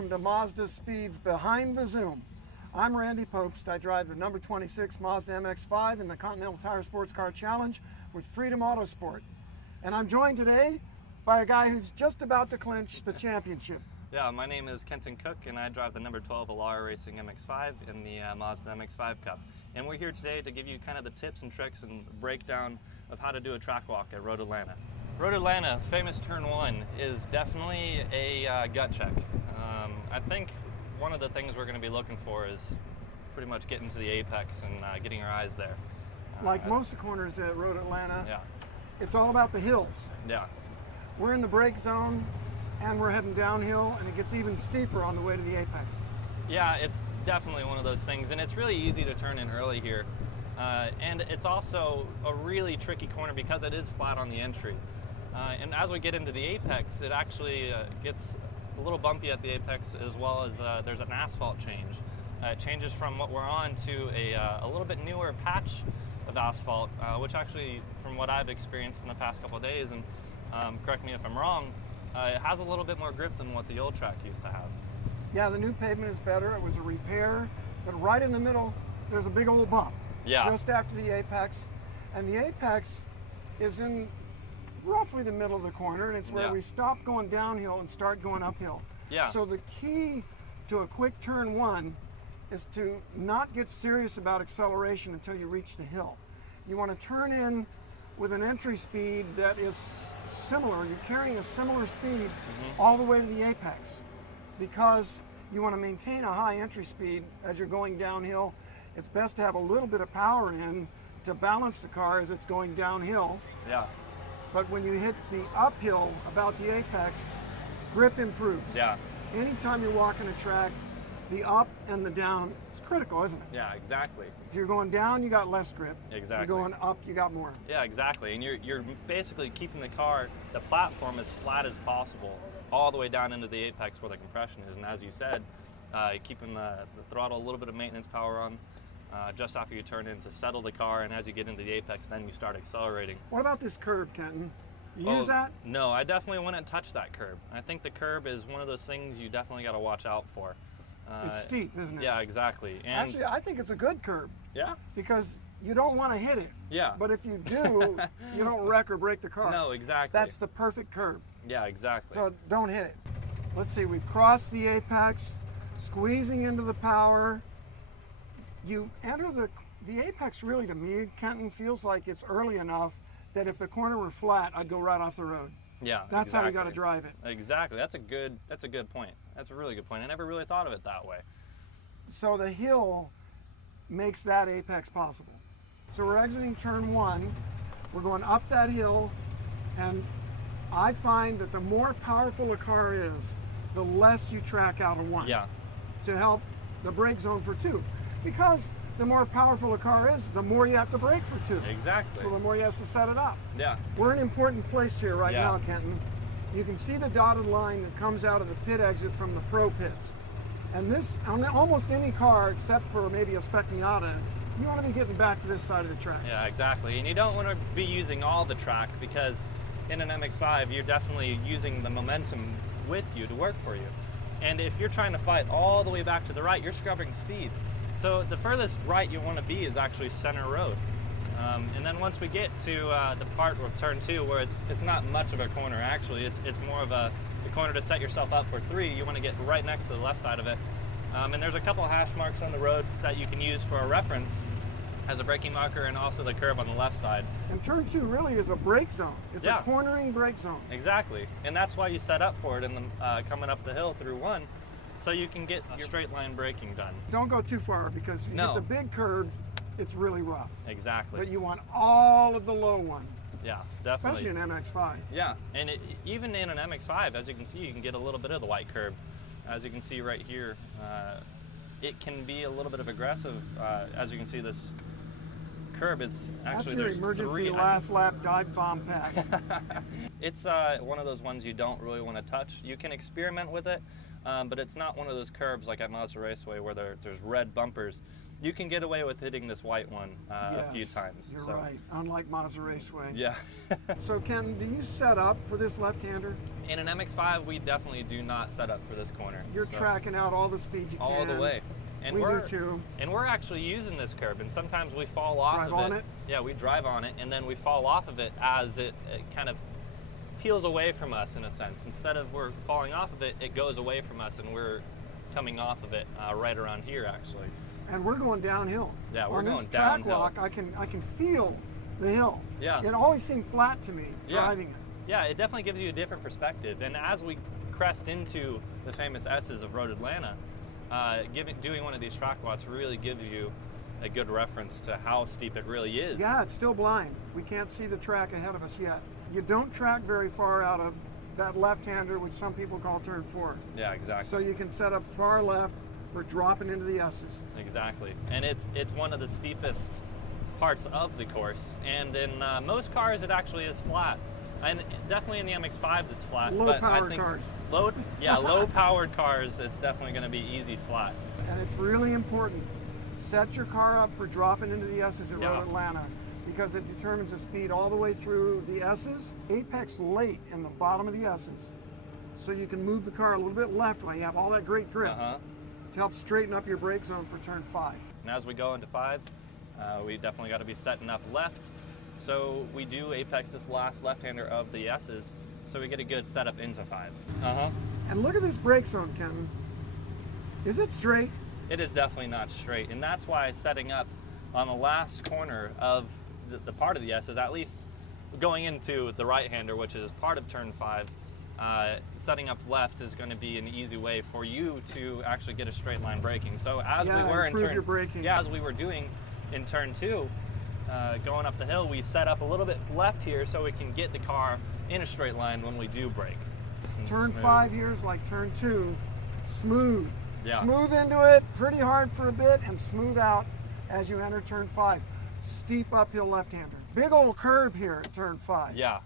welcome to Mazda Speed's Behind the Zoom. I'm Randy Pobst. I drive the number 26 Mazda MX-5 in the Continental Tire Sports Car Challenge with Freedom Autosport. And I'm joined today by a guy who's just about to clinch the championship. Yeah, my name is Kenton Koch, and I drive the number 12 Alara Racing MX-5 in the Mazda MX-5 Cup. And we're here today to give you kind of the tips and tricks and breakdown of how to do a track walk at Road Atlanta. Road Atlanta, famous turn one, is definitely a gut check. I think one of the things we're going to be looking for is pretty much getting to the apex and getting our eyes there. Like most of the corners at Road Atlanta, Yeah. it's all about the hills. Yeah. We're in the brake zone and we're heading downhill, and it gets even steeper on the way to the apex. Yeah, it's definitely one of those things, and it's really easy to turn in early here. And it's also a really tricky corner because it is flat on the entry. And as we get into the apex, it actually gets a little bumpy at the apex, as well as there's an asphalt change. It changes from what we're on to a little bit newer patch of asphalt, which actually, from what I've experienced in the past couple of days, and correct me if I'm wrong, it has a little bit more grip than what the old track used to have. Yeah, the new pavement is better. It was a repair, but right in the middle, there's a big old bump. Yeah. Just after the apex. And the apex is in roughly the middle of the corner, and it's where Yeah. we stop going downhill and start going uphill. Yeah. So the key to a quick turn one is to not get serious about acceleration until you reach the hill. You want to turn in with an entry speed that is similar. You're carrying a similar speed all the way to the apex, because you want to maintain a high entry speed as you're going downhill. It's best to have a little bit of power in to balance the car as it's going downhill. Yeah. But when you hit the uphill about the apex, grip improves. Yeah. Anytime you're walking a track, the up and the down, it's critical, isn't it? Yeah, exactly. If you're going down, you got less grip. Exactly. You're going up, you got more. Yeah, exactly. And you're basically keeping the car, the platform, as flat as possible, all the way down into the apex where the compression is. And as you said, keeping the throttle, a little bit of maintenance power on just after you turn in to settle the car, and as you get into the apex, then you start accelerating. What about this curb, Kenton? You use that? No, I definitely wouldn't touch that curb. I think the curb is one of those things you definitely got to watch out for. It's steep, isn't it? Yeah, exactly. And Actually, I think it's a good curb, yeah, because you don't want to hit it. yeah. But if you do, you don't wreck or break the car. No, exactly. That's the perfect curb. Yeah, exactly. So don't hit it. Let's see, we've crossed the apex, squeezing into the power. You enter the apex. Really, to me, Kenton, feels like it's early enough that if the corner were flat, I'd go right off the road. Yeah, That's how you got to exactly. drive it. Exactly. That's a good point. That's a really good point. I never really thought of it that way. So the hill makes that apex possible. So we're exiting turn one. We're going up that hill, and I find that the more powerful a car is, the less you track out of one. Yeah. To help the brake zone for two. Because the more powerful a car is, the more you have to brake for two. Exactly. So the more you have to set it up. Yeah. We're in an important place here right Yeah. now, Kenton. You can see the dotted line that comes out of the pit exit from the pro pits. And this, on almost any car, except for maybe a Spec Miata, you want to be getting back to this side of the track. Yeah, exactly. And you don't want to be using all the track, because in an MX-5, you're definitely using the momentum with you to work for you. And if you're trying to fight all the way back to the right, you're scrubbing speed. So the furthest right you want to be is actually center road. And then once we get to the part of turn two, where it's not much of a corner, actually, it's more of a corner to set yourself up for three. You want to get right next to the left side of it. And there's a couple of hash marks on the road that you can use for a reference as a braking marker, and also the curve on the left side. And turn two really is a brake zone. It's Yeah. a cornering brake zone. Exactly. And that's why you set up for it in the coming up the hill through one, so you can get your straight line braking done. Don't go too far, because you No. hit the big curb, it's really rough. Exactly. But you want all of the low one, Yeah, definitely. especially an MX-5. Yeah, and even in an MX-5, as you can see, you can get a little bit of the white curb. As you can see right here, it can be a little bit of aggressive. As you can see, this curb, it's actually, That's your there's emergency three. last lap dive bomb pass. It's one of those ones you don't really want to touch. You can experiment with it, but it's not one of those curbs like at Mazda Raceway where there's red bumpers. You can get away with hitting this white one a few Yes, times. You're so. right, unlike Mazda Raceway. Yeah. So Ken, do you set up for this left-hander? In an MX-5, we definitely do not set up for this corner. You're So, tracking out all the speed you can. all the way. And we we're, do too. And we're actually using this curb, and sometimes we fall off Drive of on it? Yeah, we drive on it, and then we fall off of it as it kind of peels away from us in a sense. Instead of we're falling off of it, it goes away from us, and we're coming off of it right around here, actually. And we're going downhill. Yeah, we're on going this track downhill. walk, I can feel the hill. Yeah. It always seemed flat to me driving it. Yeah, it definitely gives you a different perspective. And as we crest into the famous S's of Road Atlanta, doing one of these track walks really gives you a good reference to how steep it really is. Yeah, it's still blind. We can't see the track ahead of us yet. You don't track very far out of that left-hander, which some people call turn 4. Yeah, exactly. So you can set up far left for dropping into the S's. Exactly. And it's one of the steepest parts of the course. And in most cars, it actually is flat. And definitely in the MX-5s, it's flat. Low-powered cars. Low-powered cars, it's definitely going to be easy flat. And it's really important. Set your car up for dropping into the S's at Road Atlanta, because it determines the speed all the way through the S's. Apex late in the bottom of the S's. So you can move the car a little bit left while you have all that great grip to help straighten up your brake zone for turn 5. And as we go into 5, we definitely got to be setting up left. So we do apex this last left-hander of the S's, so we get a good setup into 5. And look at this brake zone, Kenton. Is it straight? It is definitely not straight, and that's why setting up on the last corner of the part of the S's, at least going into the right-hander, which is part of turn 5, setting up left is going to be an easy way for you to actually get a straight line braking. So as we were in improve your braking. as we were doing in turn 2, going up the hill, we set up a little bit left here so we can get the car in a straight line when we do brake. Turn 5 here is like turn 2, smooth. Yeah. Smooth into it, pretty hard for a bit, and smooth out as you enter turn 5. Steep uphill left-hander. Big old curb here at turn 5. Yeah,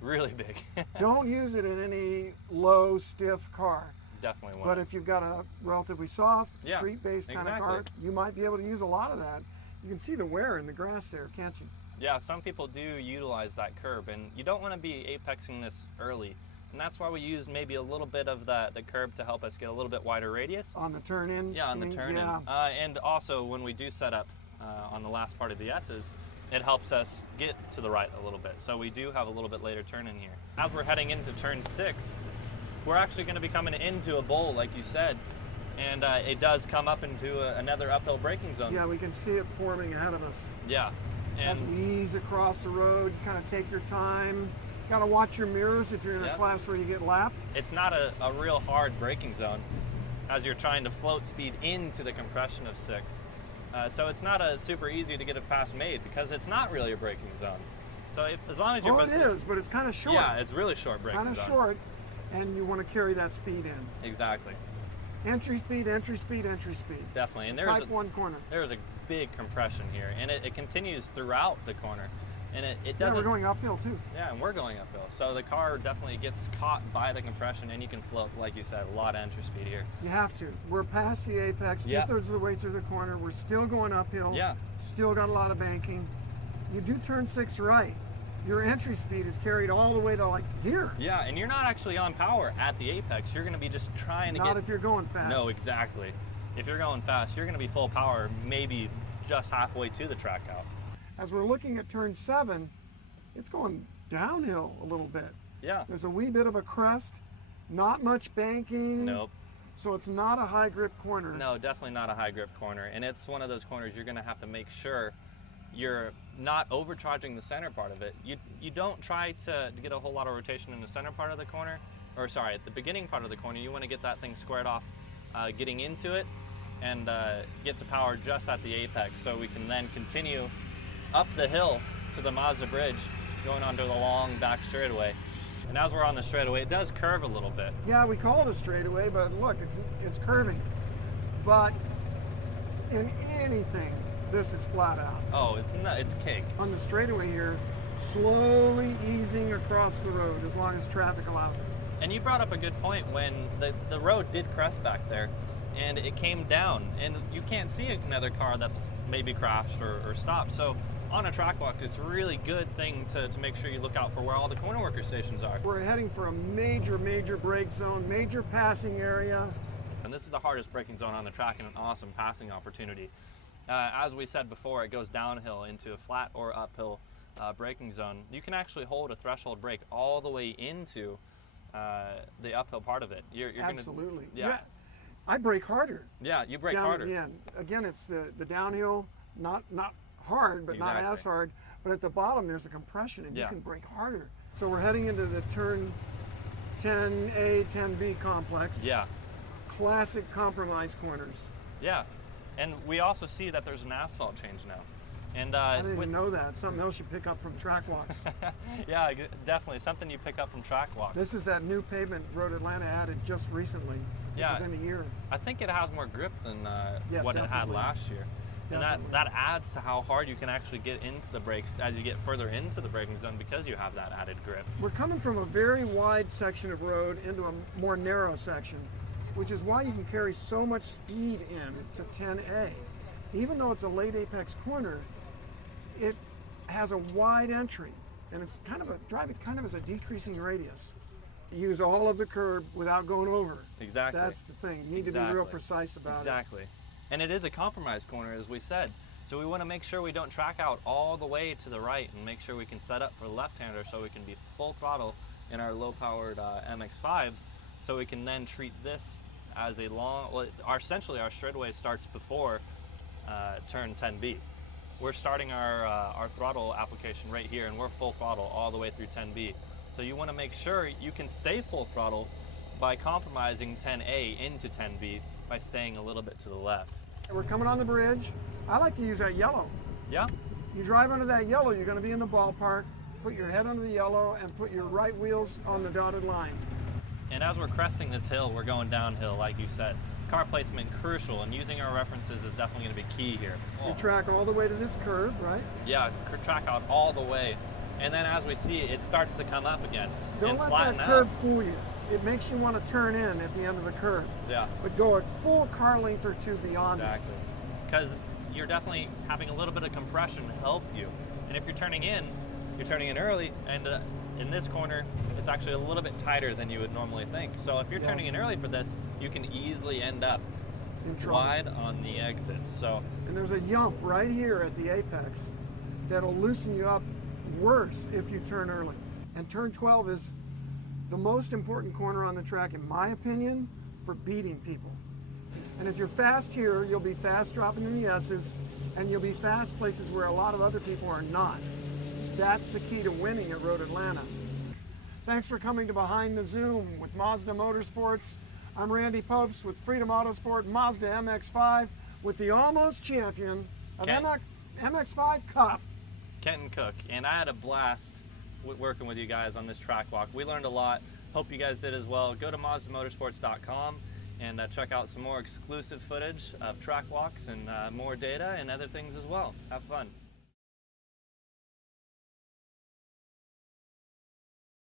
really big. Don't use it in any low, stiff car. Definitely won't. But if you've got a relatively soft, Yeah, street-based kind of exactly. car, you might be able to use a lot of that. You can see the wear in the grass there, can't you? Yeah, some people do utilize that curb, and you don't want to be apexing this early. And that's why we used maybe a little bit of the curb to help us get a little bit wider radius. On the turn-in? Yeah, on the turn-in. And also when we do set up on the last part of the S's, it helps us get to the right a little bit. So we do have a little bit later turn-in here. As we're heading into turn 6, we're actually going to be coming into a bowl, like you said, and it does come up into another uphill braking zone. Yeah, we can see it forming ahead of us. Yeah. As And we ease across the road, kind of take your time. Got to watch your mirrors if you're in a class where you get lapped. it's not a real hard braking zone as you're trying to float speed into the compression of 6. So it's not a super easy to get a pass made because it's not really a braking zone. So as long as you're... Well, it is, but it's kind of short. Yeah, it's really short braking Kind zone. of short, and you want to carry that speed in. Exactly. Entry speed, entry speed, entry speed. Definitely. And Type 1 corner. there's a big compression here, and it continues throughout the corner. And it Yeah, doesn't... we're going uphill too. Yeah, and we're going uphill. So the car definitely gets caught by the compression, and you can float, like you said, a lot of entry speed here. You have to. We're past the apex, Yeah. 2/3 of the way through the corner. We're still going uphill. Yeah. Still got a lot of banking. You do turn 6 right. Your entry speed is carried all the way to like here. Yeah, and you're not actually on power at the apex. You're going to be just trying to Not get... if you're going fast. No, exactly. If you're going fast, you're going to be full power maybe just halfway to the track out. As we're looking at turn 7, it's going downhill a little bit. Yeah. There's a wee bit of a crest, not much banking. Nope. So it's not a high grip corner. No, definitely not a high grip corner. And it's one of those corners you're going to have to make sure you're not overcharging the center part of it. You don't try to get a whole lot of rotation in the center part of the corner, or sorry, at the beginning part of the corner. You want to get that thing squared off getting into it and get to power just at the apex, so we can then continue up the hill to the Mazda Bridge, going onto the long back straightaway. And as we're on the straightaway, it does curve a little bit. Yeah, we call it a straightaway, but look, it's curving. But in anything, this is flat out. Oh, it's cake. On the straightaway here, slowly easing across the road as long as traffic allows it. And you brought up a good point when the road did crest back there. and it came down, and you can't see another car that's maybe crashed or stopped. So on a track walk, it's a really good thing to make sure you look out for where all the corner worker stations are. We're heading for a major brake zone, major passing area. And this is the hardest braking zone on the track and an awesome passing opportunity. As we said before, it goes downhill into a flat or uphill braking zone. You can actually hold a threshold brake all the way into the uphill part of it. You're Absolutely. Yeah. I brake harder. Yeah, you brake down harder. Again, it's the downhill, not hard, but not as hard. But at the bottom, there's a compression, and you can brake harder. So we're heading into the turn 10A, 10B complex. Yeah. Classic compromise corners. Yeah, and we also see that there's an asphalt change now. And I didn't even know that. Something else you pick up from track walks. Yeah, definitely something you pick up from track walks. This is that new pavement Road Atlanta added just recently. Yeah, within a year. I think it has more grip than what it had definitely. last year. And that adds to how hard you can actually get into the brakes as you get further into the braking zone because you have that added grip. We're coming from a very wide section of road into a more narrow section, which is why you can carry so much speed in to 10A. Even though it's a late apex corner, it has a wide entry, and it's drive it kind of as a decreasing radius. You use all of the curb without going over. Exactly. That's the thing. You need to be real precise about it. Exactly. And it is a compromise corner, as we said. So we want to make sure we don't track out all the way to the right and make sure we can set up for left-hander so we can be full throttle in our low-powered MX-5s, so we can then treat this as a long, essentially our straightaway starts before turn 10B. We're starting our throttle application right here, and we're full throttle all the way through 10B. So you want to make sure you can stay full throttle by compromising 10A into 10B by staying a little bit to the left. We're coming on the bridge. I like to use that yellow. Yeah. You drive under that yellow, you're going to be in the ballpark. Put your head under the yellow and put your right wheels on the dotted line. And as we're cresting this hill, we're going downhill, like you said. Car placement crucial, and using our references is definitely going to be key here. You track all the way to this curve, right? Yeah, track out all the way. And then as we see, it starts to come up again. Don't let that curve fool you. It makes you want to turn in at the end of the curve. Yeah. But go a full car length or two beyond it. Exactly. Because you're definitely having a little bit of compression help you. And if you're turning in early, and in this corner, it's actually a little bit tighter than you would normally think. So if you're turning in early for this, you can easily end up wide on the exits. So. And there's a yump right here at the apex that'll loosen you up worse if you turn early. And turn 12 is the most important corner on the track, in my opinion, for beating people. And if you're fast here, you'll be fast dropping in the S's, and you'll be fast places where a lot of other people are not. That's the key to winning at Road Atlanta. Thanks for coming to Behind the Zoom with Mazda Motorsports. I'm Randy Pobst with Freedom Autosport Mazda MX-5 with the almost champion of MX-5 Cup, Kenton Koch. And I had a blast working with you guys on this track walk. We learned a lot. Hope you guys did as well. Go to MazdaMotorsports.com and check out some more exclusive footage of track walks and more data and other things as well. Have fun.